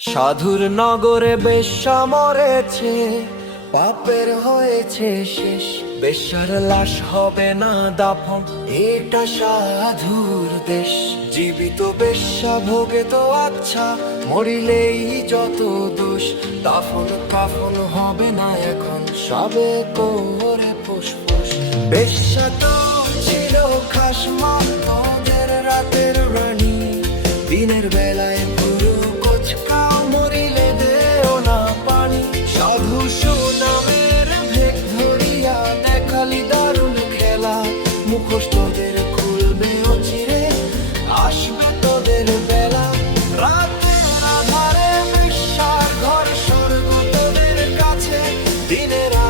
সাধুর নগরে বেশ্যা মরেছে, পাপের হয়েছে শেষ। বেশ্যার লাশ হবে না দাফন, এটা সাধুর দেশ। জীবিত বেশ্যা, ভোগে তো আচ্ছা মরিলেই যত দোষ। দাফন কাফন হবে না এখন, সবে করে ফুসফুস। বেশ্যা তো ছিল খাসমা, তোদের রাতের রানী। দিনের বেলায়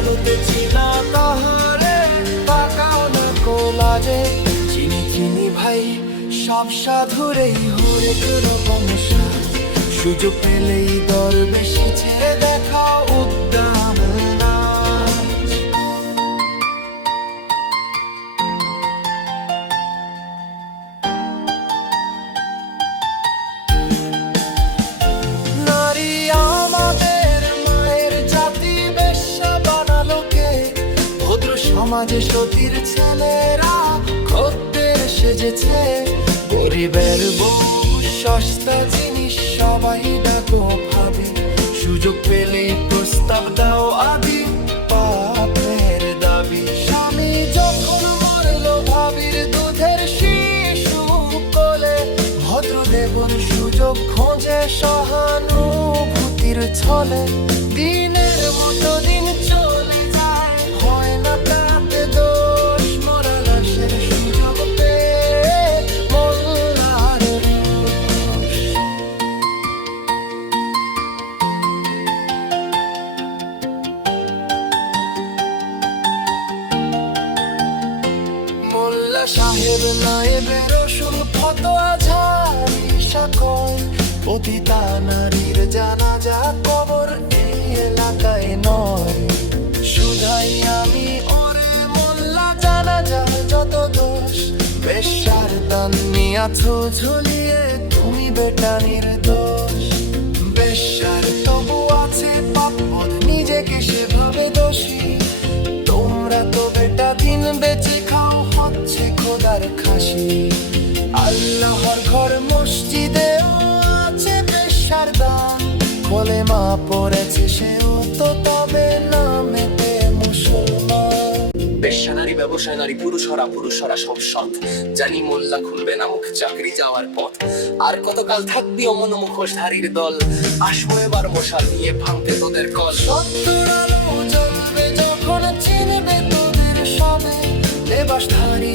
আলোতে চিনা তাহারে তাকাও না কোলাজে চিনি চিনি ভাই, সব সাধুরেই হরেক রকম। সুযোগ পেলেই দর বেশি ছেড়ে দেখা উদ্দাম সমাজে সতীর ছেলেরা খদ্দের সেজেছে। গরিবের বউ, সস্তা জিনিস সবাই ডাকো ভাবে। সুযোগ পেলে প্রস্তাব দাও আদি পাপের দাবি। স্বামী যখন মরলো ভাবির দুধের শিশু কোলে, ভদ্রদেবর সুযোগ খোঁজে সহানুভূতির ছলে। দিনের সাহেব নায়েবের রসুল কত আঝারি সকল। পতিতা নারীর জানাজা কবর এই এলাকায় নয়। শুধাই আমি ওরে মোল্লা জানা যায় যত দোষ। বেশার দান নিয়াছো ঝুলিয়ে তুমি বেটা নির্দোষ। বেশার তবু খোদার খাসি। আল্লাহর ঘর মসজিদে আছে বেশার দান। বলে মা পড়েছে সেও তো তবে নামেতে মুসলমান। বেশ্যা নারী ব্যবসায় নারী পুরুষ হরা পুরুষ হরা সব সৎ। জানি মোল্লা খুলবে না মুখ চাকরি যাওয়ার পথ। আর কতকাল থাকবি অমন মুখোশধারীর দল? আসব এবার মশাল নিয়ে ভাঙতে তোদের কল। সত্তর আলো জ্বলবে যখন চিনবে তোদের সবে। লেবাসধারী